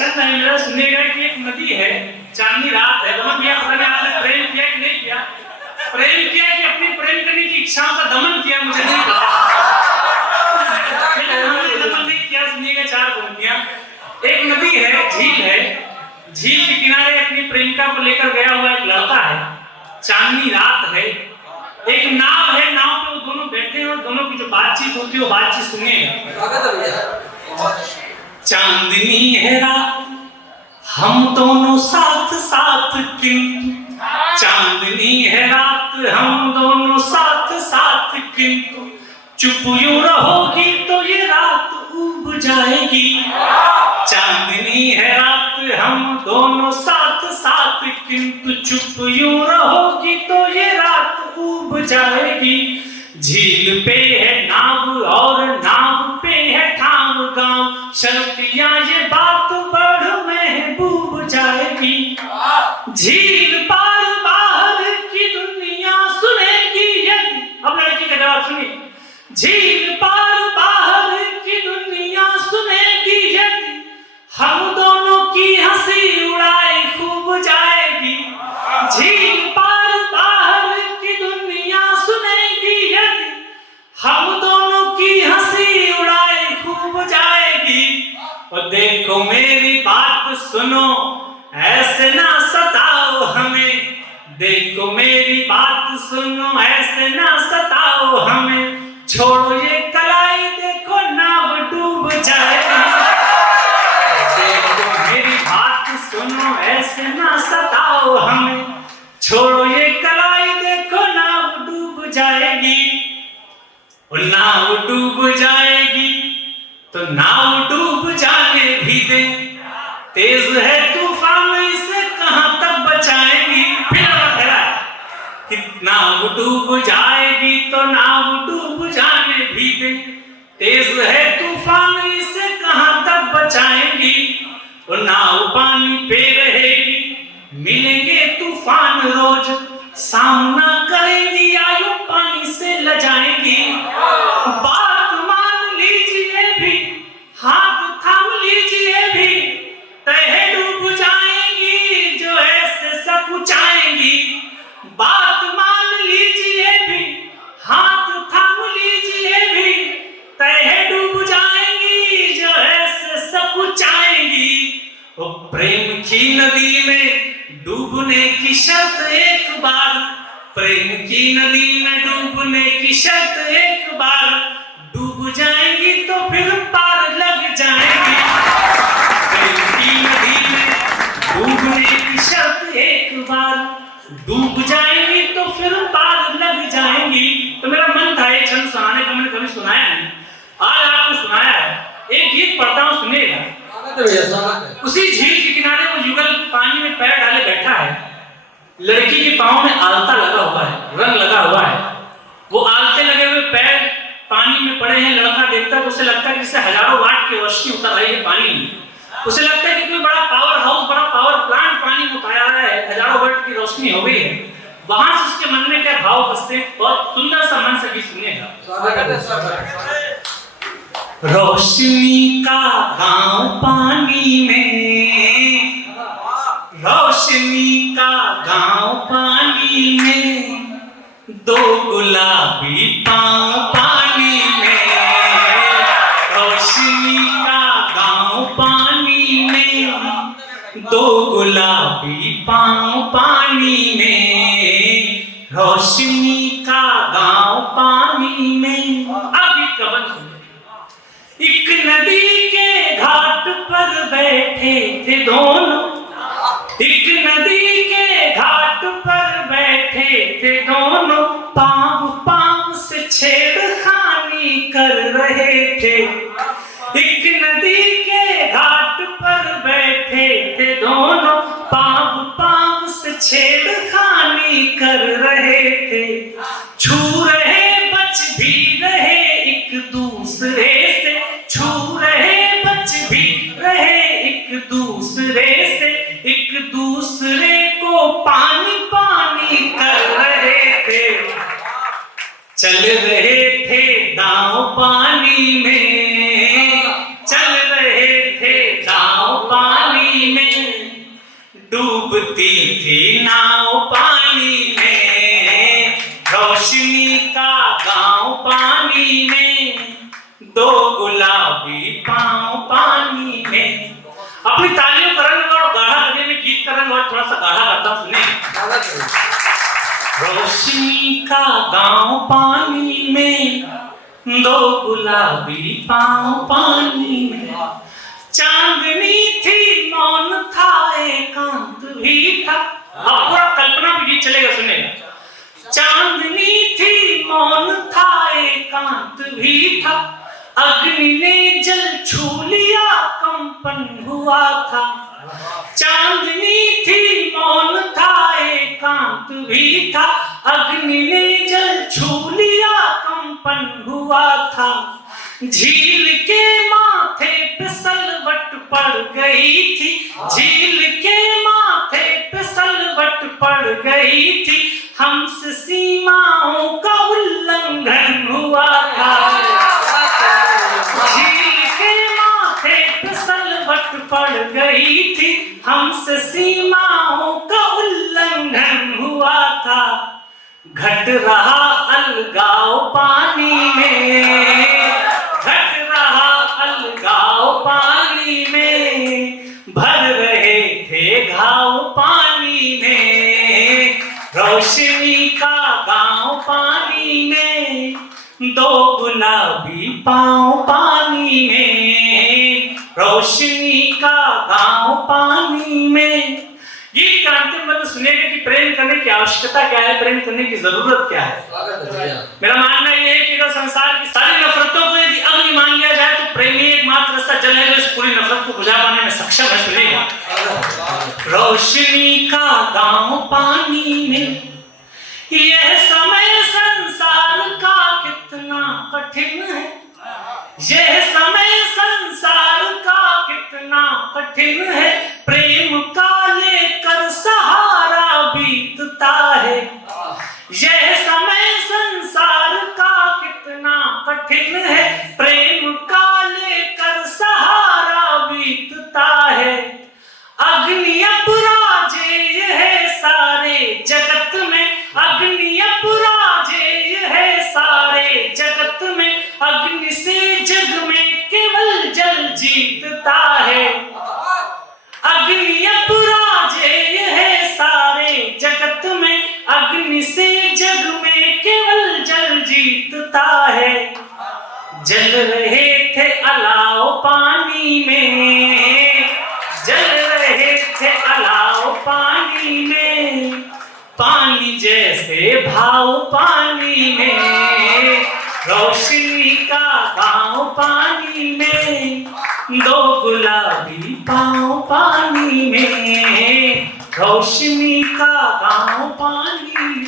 Question नहीं मेरा सुनिएगा कि एक नदी है, चांदनी रात है, दमन किया, पता नहीं आपने प्रेम किया कि नहीं किया, प्रेम किया कि अपनी प्रेम करने की इच्छाओं का दमन किया मुझे नहीं पता। दमन नहीं किया, सुनिएगा चार पंक्तियां। एक नदी है, झील है, झील के किनारे अपनी प्रेमिका को लेकर गया हुआ एक लड़का है, चांदनी रात है, एक नाव है, नाव पे वो दोनों बैठे हैं और दोनों की जो बातचीत होती है वो बातचीत सुनिएगा। चांदनी है रात हम दोनों साथ साथ किंतु, चांदनी है रात हम दोनों साथ साथ किंतु, चुप यूं रहोगी तो ये रात उब जाएगी। चांदनी है रात हम दोनों साथ साथ किंतु, चुप यूं रहोगी तो ये रात उब जाएगी। झील पे है नाव और नाव पे है ठाम गांव, शर्तिया ये बात बढ़ महबूब जाएगी। झील पार बाहर की दुनिया सुनेगी यदि, अब लड़की का जवाब सुनिए, झील पार बाहर की दुनिया सुनेगी यदि, हम दोनों की हंसी उड़ाई खूब जाएगी। झील पार बाहर की दुनिया सुनेगी यदि, हम दोनों की हंसी उड़ाई खूब जाएगी। और देखो मेरी बात सुनो ऐसे ना सताओ हमें, देखो मेरी बात सुनो ऐसे ना सताओ हमें, छोड़ो ये कलाई देखो नाव डूब जाएगी। देखो मेरी बात सुनो ऐसे ना सताओ हमें, छोड़ो ये कलाई देखो नाव डूब जाएगी। और नाव डूब जाएगी तो नाव डूब जाने भी दे, तेज है तूफान इसे कहां तक बचाएगी। फिर कि नाव डूब जाएगी तो नाव डूब जाने भी दे, तेज है तूफान इसे कहां तक बचाएगी। और नाव पानी पे रहेगी मिलेंगे तूफान रोज, सामना करेंगी आयु पानी से लजाएगी। बात मान लीजिए भी हाथ थाम लीजिए भी, तहे डूब जाएंगी जो ऐसे सकुचाएंगी। बात मान लीजिए भी हाथ थाम लीजिए भी, तहे डूब जाएंगी जो ऐसे सकुचाएंगी। वो प्रेम की नदी में डूबने की शर्त एक बार, प्रेम की नदी में डूबने की शर्त एक बार, डूब जाएंगी तो फिर पार लग जाएंगी। प्रेम की नदी में डूबने की शर्त एक बार, डूब जाएंगी तो फिर पार लग जाएंगी। तो मेरा मन था एक छंद सुनाने का, मैंने कभी सुनाया नहीं, आज आपको सुनाया है। एक गीत पढ़ता हूँ सुनिएगा। उसी झील के किनारे वो युगल पानी में पैर डाले बैठा है, लड़की के पांव में आलता लगा हुआ है, रंग लगा हुआ है, वो आलते लगे हुए पैर पानी में पड़े हैं। लड़का देखता है, उसे लगता है कि जैसे हजारों वाट की रोशनी उतर रही है पानी में, उसे लगता है कि कोई बड़ा पावर हाउस, बड़ा पावर प्लांट पानी में उतारा रहा है, हजारों वाट की रोशनी हो गई है। वहां से उसके मन में क्या भाव बसते हैं, बहुत सुंदर सा मन से भी सुनिएगा। रोशनी का गांव पानी में, रोशनी का गांव पानी में, दो गुलाबी पांव पानी में। रोशनी का गांव पानी में, दो गुलाबी पांव पानी में, रोशनी का गांव पानी में। अभी कवन सुन, एक नदी के घाट पर बैठे थे दोनों, एक नदी के घाट पर बैठे थे दोनों, पांव पांव से छेड़खानी कर रहे थे। एक नदी के घाट पर बैठे थे दोनों, पांव पांव से छेड़खानी कर रहे थे। छू रहे बच भी रहे एक दूसरे से, छू रहे बच भी रहे एक दूसरे से, एक दूसरे को पानी पानी कर रहे थे। चल रहे थे दांव पानी में, चल रहे थे दांव पानी डूबती थी नाव पानी में, रोशनी का गांव पानी में, दो गुलाबी पांव पानी में। अपनी तालियों का रंग और गाढ़ा करने में गीत का रंग और थोड़ा सा गाढ़ा करता हूं, सुनिए। रोशनी का गांव पानी में, दो गुलाबी पांव पानी में, चांदनी थी मौन था एकांत भी था। अब पूरा कल्पना भी गीत चलेगा, सुनेगा। चांदनी थी मौन था एकांत भी था, अग्नि ने जल छू लिया कंपन हुआ था। चांदनी थी मौन था एकांत भी था, अग्नि ने जल छू लिया कंपन हुआ था। झील के माथे पे सलवट पड़ गई थी, झील के माथे पे सलवट पड़ गई थी, हमसे सीमाओं का उल्लंघन हुआ था। झील के माथे पे सलवट पड़ गई थी, हमसे सीमाओं का उल्लंघन हुआ था। घट रहा अलगाव पानी में, घट रहा अलगाव पानी में, भर रहे थे घाव पानी में, रोशनी का गांव पानी में, दो गुलाबी पांव पानी में, रोशनी का गांव पानी में। गीत का अंतिम मतलब सुनेगा कि प्रेम करने की आवश्यकता क्या है, प्रेम करने की जरूरत क्या है। मेरा मानना यह है कि अगर संसार की सारी नफरतों को यदि अग्नि मान लिया जाए तो प्रेम ही एकमात्र रास्ता जल है जो इस पूरी नफरत को बुझा पाने में सक्षम है। सुनेगा। रोशनी का गांव पानी में, यह समय संसार का कितना कठिन है, यह समय संसार का कितना कठिन है, प्रेम का लेकर सहारा बीतता है। यह समय संसार का कितना कठिन है, प्रेम का लेकर सहारा बीतता है। अग्नि अपराजेय है सारे जगत में, अग्नि अपराजेय है सारे जगत में, अग्नि से जग में केवल जल जीतता है। अग्नि अपराजेय है सारे जगत में, अग्नि से जग में केवल जल जीतता है। जल रहे थे अलाव पानी में, जल रहे थे अलाव पानी में, पानी जैसे भाव पानी में, रोशनी का गांव पानी में, दो गुलाबी पांव पानी में, रोशनी का गांव पानी में।